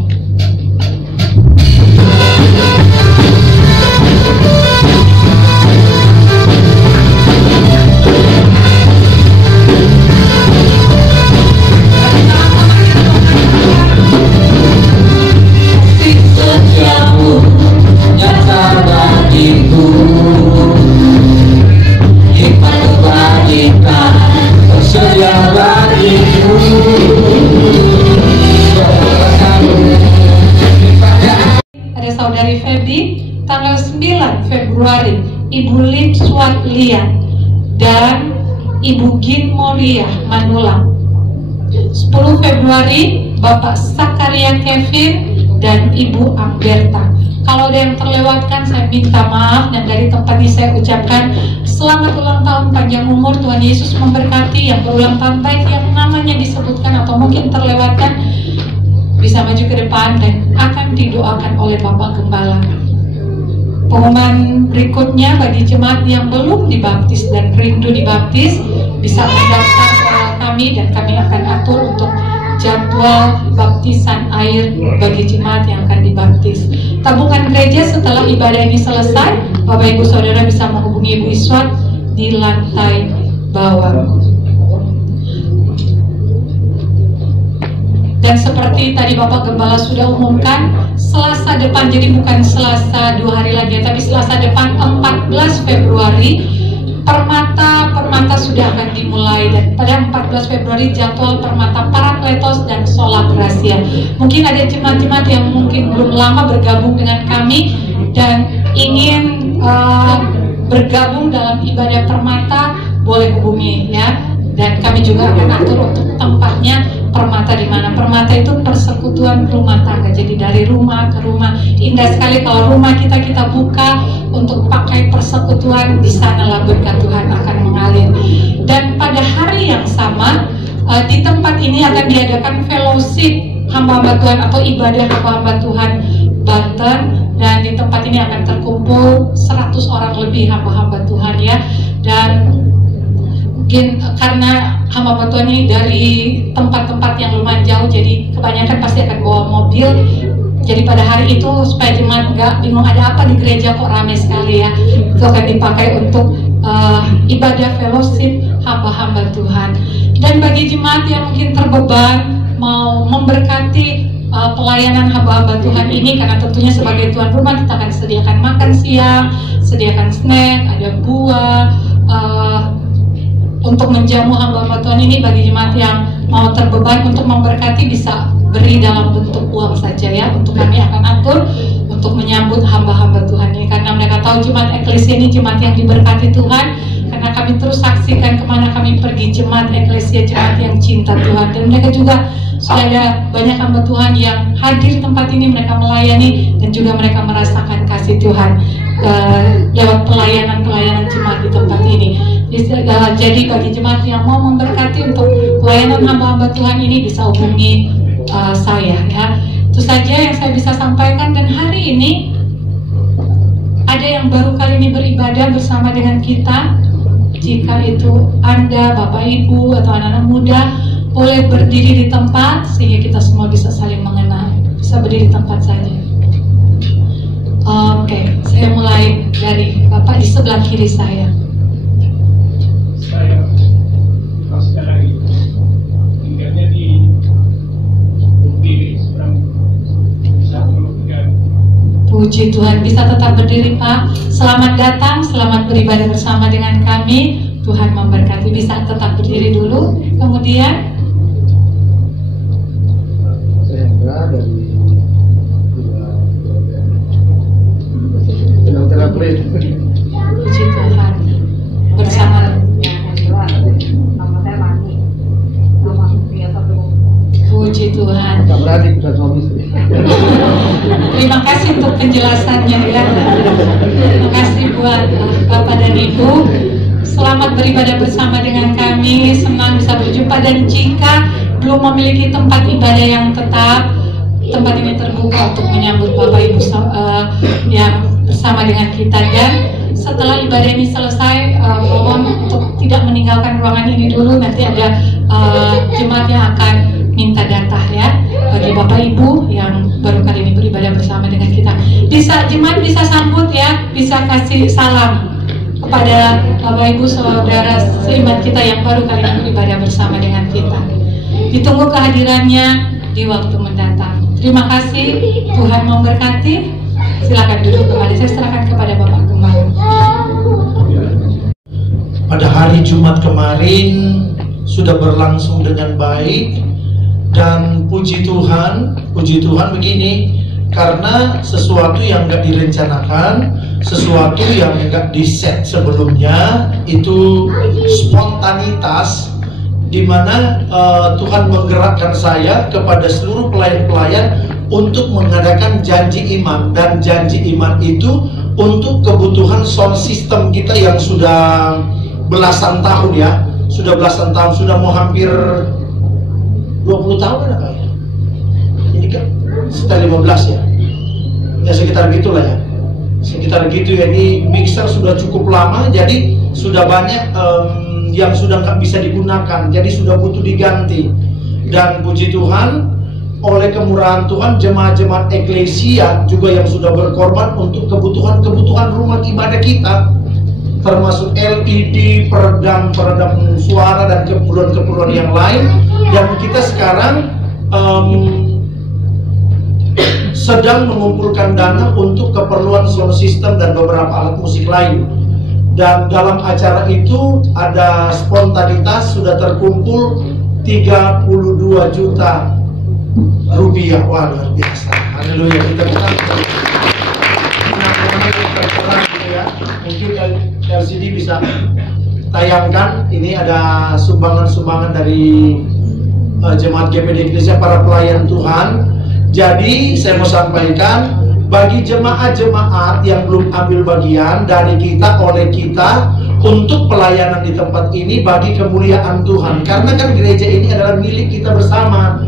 Setiamu nyata bagiku, hikmat kebajikan tersedia bagiku. Ada Saudari Feby, tanggal 9 Februari Ibu Lip Swat Lian dan Ibu Gin Moria Manulang. 10 Februari Bapak Sakaria Kevin dan Ibu Amberta. Kalau ada yang terlewatkan saya minta maaf, dan dari tempat ini saya ucapkan selamat ulang tahun, panjang umur, Tuhan Yesus memberkati. Yang berulang tahun baik yang namanya disebutkan atau mungkin terlewatkan bisa maju ke depan dan akan didoakan oleh Bapak Gembala. Pengumuman berikutnya bagi jemaat yang belum dibaptis dan rindu dibaptis bisa mendaftar ke kami, dan kami akan atur untuk jadwal baptisan air bagi jemaat yang akan dibaptis. Tabungan gereja setelah ibadah ini selesai, Bapak Ibu Saudara bisa menghubungi Ibu Iswat di lantai bawah. Dan seperti tadi Bapak Gembala sudah umumkan, Selasa depan, jadi bukan Selasa 2 hari lagi, tapi Selasa depan 14 Februari Permata sudah akan dimulai, dan pada 14 Februari jadwal Permata Parakletos dan Sola Gracia. Mungkin ada jemaat-jemaat yang mungkin belum lama bergabung dengan kami dan ingin bergabung dalam ibadah Permata, boleh hubungi ya. Dan kami juga akan atur untuk tempatnya Permata di mana. Permata itu persekutuan rumah tangga. Jadi dari rumah ke rumah. Indah sekali kalau rumah kita buka untuk pakai persekutuan, di sanalah berkat Tuhan akan mengalir. Dan pada hari yang sama di tempat ini akan diadakan fellowship hamba-hamba Tuhan atau ibadah hamba-hamba Tuhan Banten, dan di tempat ini akan terkumpul 100 orang lebih hamba-hamba Tuhan ya. Dan mungkin karena hamba Tuhan ini dari tempat-tempat yang lumayan jauh, jadi kebanyakan pasti akan bawa mobil. Jadi pada hari itu supaya jemaat nggak bingung ada apa di gereja kok ramai sekali ya, itu akan dipakai untuk ibadah fellowship hamba-hamba Tuhan. Dan bagi jemaat yang mungkin terbeban mau memberkati pelayanan hamba-hamba Tuhan ini, karena tentunya sebagai tuan rumah kita akan sediakan makan siang, sediakan snack, ada buah untuk menjamu hamba-hamba Tuhan ini. Bagi jemaat yang mau terbeban untuk memberkati bisa beri dalam bentuk uang saja ya, untuk kami akan atur untuk menyambut hamba-hamba Tuhan ini, karena mereka tahu jemaat eklesia ini jemaat yang diberkati Tuhan, karena kami terus saksikan kemana kami pergi jemaat eklesia, jemaat yang cinta Tuhan. Dan mereka juga sudah ada banyak hamba Tuhan yang hadir tempat ini, mereka melayani dan juga mereka merasakan kasih Tuhan lewat pelayanan jemaat di tempat ini. Jadi bagi jemaat yang mau memberkati untuk pelayanan hamba-hamba Tuhan ini bisa hubungi saya ya. Itu saja yang saya bisa sampaikan. Dan hari ini ada yang baru kali ini beribadah bersama dengan kita. Jika itu Anda, Bapak Ibu atau anak-anak muda, boleh berdiri di tempat sehingga kita semua bisa saling mengenal. Bisa berdiri di tempat saja. Oke, saya mulai dari Bapak di sebelah kiri saya. Saya sekarang tinggalnya di Bukti seberang bisa menemukan. Puji Tuhan, bisa tetap berdiri Pak. Selamat datang, selamat beribadah bersama dengan kami. Tuhan memberkati. Bisa tetap berdiri dulu. Kemudian Saya Hendra dari Teraplit. puji Tuhan bersama. Nama saya Mani. Nama biasa belum. Puji Tuhan. Tak beradik dan suami istri. Terima kasih untuk penjelasannya ya. Terima kasih buat Bapak dan Ibu. Selamat beribadah bersama dengan kami. Senang bisa berjumpa, dan jika belum memiliki tempat ibadah yang tetap, tempat ini terbuka untuk menyambut Bapak Ibu yang bersama dengan kita. Dan setelah ibadah ini selesai, mohon untuk tidak meninggalkan ruangan ini dulu. Nanti ada jemaat yang akan minta data ya bagi Bapak Ibu yang baru kali ini beribadah bersama dengan kita. Bisa jemaat bisa sambut ya, bisa kasih salam kepada Bapak Ibu saudara seiman kita yang baru kali ini beribadah bersama dengan kita. Ditunggu kehadirannya di waktu mendatang. Terima kasih, Tuhan memberkati. Silakan duduk kembali. Saya serahkan kepada Bapak Gembala. Pada hari Jumat kemarin sudah berlangsung dengan baik, dan puji Tuhan begini, karena sesuatu yang nggak direncanakan, sesuatu yang nggak diset sebelumnya, itu spontanitas, di mana Tuhan menggerakkan saya kepada seluruh pelayan-pelayan untuk mengadakan janji iman. Dan janji iman itu untuk kebutuhan sound system kita yang sudah belasan tahun ya, sudah mau hampir 20 tahun ada ya? Ini kan sekitar 15 ya? Ya sekitar gitulah ya. Sekitar gitu ya. Ini mixer sudah cukup lama, jadi sudah banyak yang sudah nggak bisa digunakan, jadi sudah butuh diganti. Dan puji Tuhan, oleh kemurahan Tuhan, jemaat-jemaat eklesia juga yang sudah berkorban untuk kebutuhan rumah ibadah kita, termasuk LED, peredam suara, dan keperluan-keperluan yang lain. Dan kita sekarang sedang mengumpulkan dana untuk keperluan sound system dan beberapa alat musik lain. Dan dalam acara itu ada spontanitas, sudah terkumpul 32 juta rupiah. Wah, luar biasa. Haleluya. Kita ya. Mungkin LCD bisa tayangkan. Ini ada sumbangan-sumbangan dari jemaat GPD Indonesia, para pelayan Tuhan. Jadi saya mau sampaikan, bagi jemaat-jemaat yang belum ambil bagian dari kita, oleh kita, untuk pelayanan di tempat ini bagi kemuliaan Tuhan. Karena kan gereja ini adalah milik kita bersama.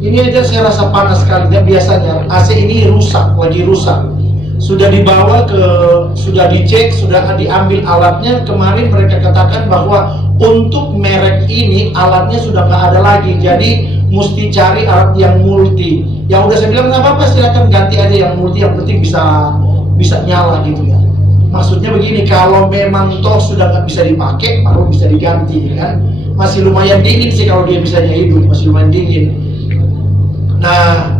Ini aja saya rasa panas sekali. Biasanya AC ini lagi rusak. Sudah dibawa sudah dicek, sudah diambil alatnya. Kemarin mereka katakan bahwa untuk merek ini alatnya sudah nggak ada lagi. Jadi mesti cari alat yang multi. Yang udah saya bilang nggak apa-apa, silakan ganti aja yang multi. Yang penting bisa nyala gitu ya. Maksudnya begini, kalau memang toh sudah nggak bisa dipakai, baru bisa diganti kan. Masih lumayan dingin sih kalau dia bisanya hidup, masih lumayan dingin. Nah,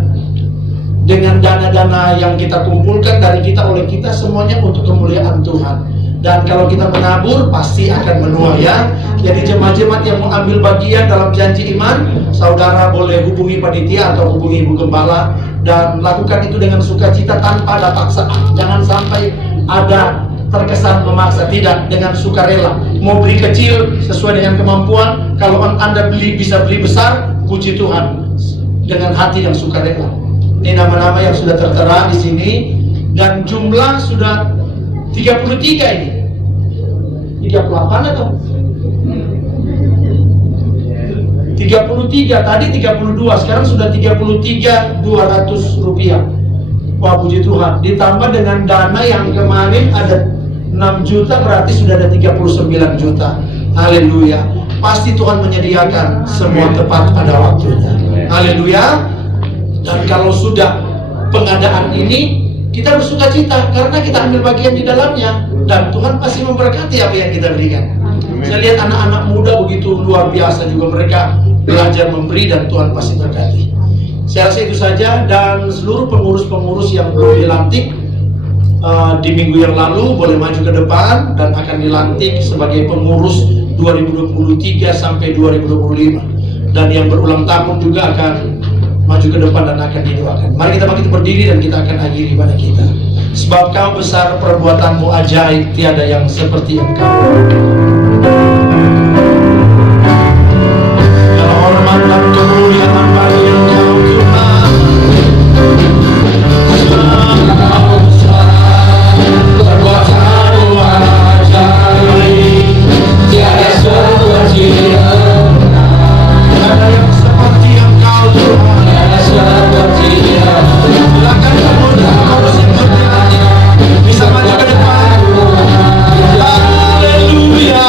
dengan dana-dana yang kita kumpulkan dari kita, oleh kita, semuanya untuk kemuliaan Tuhan. Dan kalau kita menabur, pasti akan menuai ya. Jadi jemaat-jemaat yang mau ambil bagian dalam janji iman, saudara boleh hubungi panitia atau hubungi Ibu Gembala, dan lakukan itu dengan sukacita tanpa ada paksaan. Jangan sampai ada terkesan memaksa, tidak, dengan sukarela. Mau beli kecil sesuai dengan kemampuan. Kalau Anda bisa beli besar, puji Tuhan, dengan hati yang sukarela. Ini nama-nama yang sudah tertera di sini, dan jumlah sudah 33 ini. 38 atau 33, tadi 32, sekarang sudah 33.200 rupiah. Wah, puji Tuhan. Ditambah dengan dana yang kemarin ada 6 juta, berarti sudah ada 39 juta. Haleluya. Pasti Tuhan menyediakan semua tepat pada waktunya. Haleluya. Dan kalau sudah pengadaan ini, kita bersuka cita karena kita ambil bagian di dalamnya. Dan Tuhan pasti memberkati apa yang kita berikan. Saya lihat anak-anak muda begitu luar biasa juga, mereka belajar memberi dan Tuhan pasti berkati. Saya rasa itu saja, dan seluruh pengurus-pengurus yang belum dilantik di minggu yang lalu boleh maju ke depan dan akan dilantik sebagai pengurus 2023 sampai 2025. Dan yang berulang tahun juga akan maju ke depan dan akan didoakan. Mari kita bangkit berdiri dan kita akan akhiri ibadah kita. Sebab Kau besar, perbuatanmu ajaib, tiada yang seperti Engkau. Segala hormat dan kemuliaan bagi Engkau Tuhan. Kau besar, perbuatanmu ajaib, tiada seperti Engkau. Tiada yang seperti Engkau Tuhan. Tiada seperti Engkau. Silakan kemudian harus berjalan. Bisa maju ke depan. Haleluya.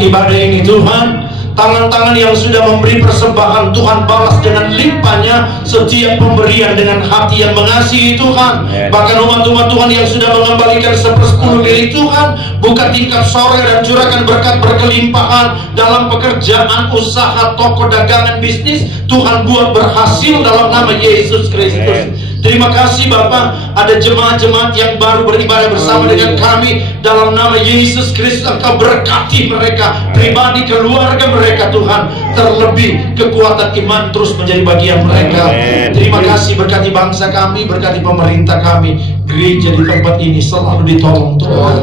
Ibadah ini Tuhan, tangan-tangan yang sudah memberi persembahan Tuhan balas dengan limpahnya setiap pemberian dengan hati yang mengasihi Tuhan. Bahkan umat-umat Tuhan yang sudah mengembalikan 1/10 milik Tuhan, buka tingkat sore dan curahkan berkat berkelimpahan dalam pekerjaan, usaha, toko, dagangan, bisnis. Tuhan buat berhasil dalam nama Yesus Kristus. Terima kasih Bapak, ada jemaat-jemaat yang baru beribadah bersama dengan kami. Dalam nama Yesus Kristus, Engkau berkati mereka, pribadi, keluarga mereka Tuhan. Terlebih kekuatan iman terus menjadi bagian mereka. Terima kasih, berkati bangsa kami, berkati pemerintah kami. Gereja di tempat ini selalu ditolong Tuhan.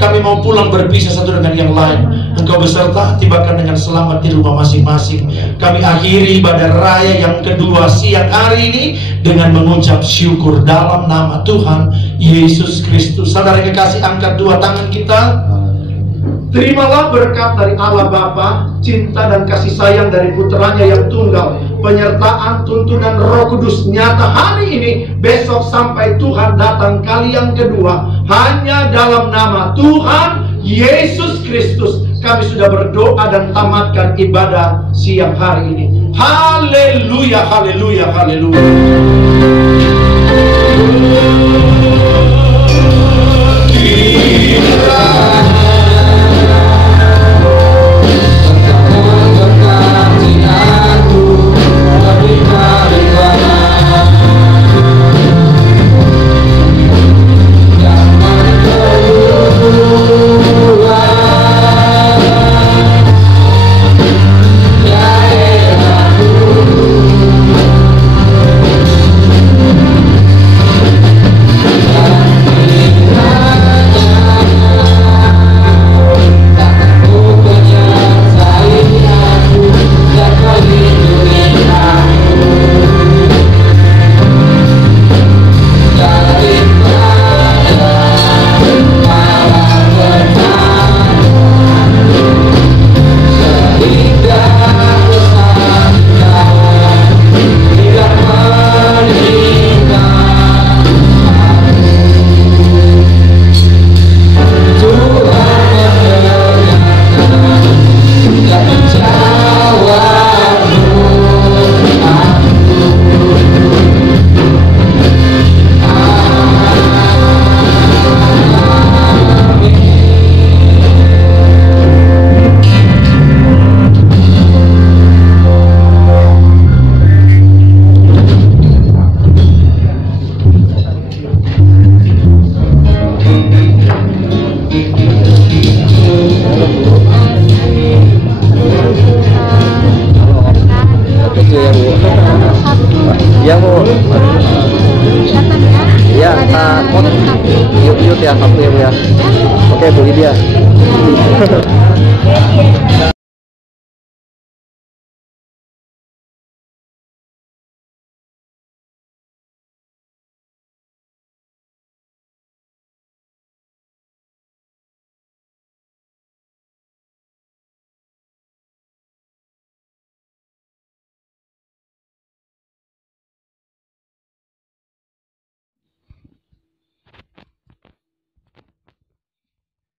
Kami mau pulang berpisah satu dengan yang lain. Engkau beserta, tibakan dengan selamat di rumah masing-masing. Kami akhiri ibadah raya yang kedua siang hari ini dengan mengucap syukur dalam nama Tuhan Yesus Kristus. Saudara kekasih, angkat dua tangan kita. Terimalah berkat dari Allah Bapa, cinta dan kasih sayang dari putranya yang tunggal, penyertaan tuntunan Roh Kudus nyata hari ini, besok sampai Tuhan datang kali yang kedua. Hanya dalam nama Tuhan Yesus Kristus kami sudah berdoa dan tamatkan ibadah siang hari ini. Haleluya, haleluya, haleluya. Yuk ya, satu ya Bu ya. Oke Bu Lydia.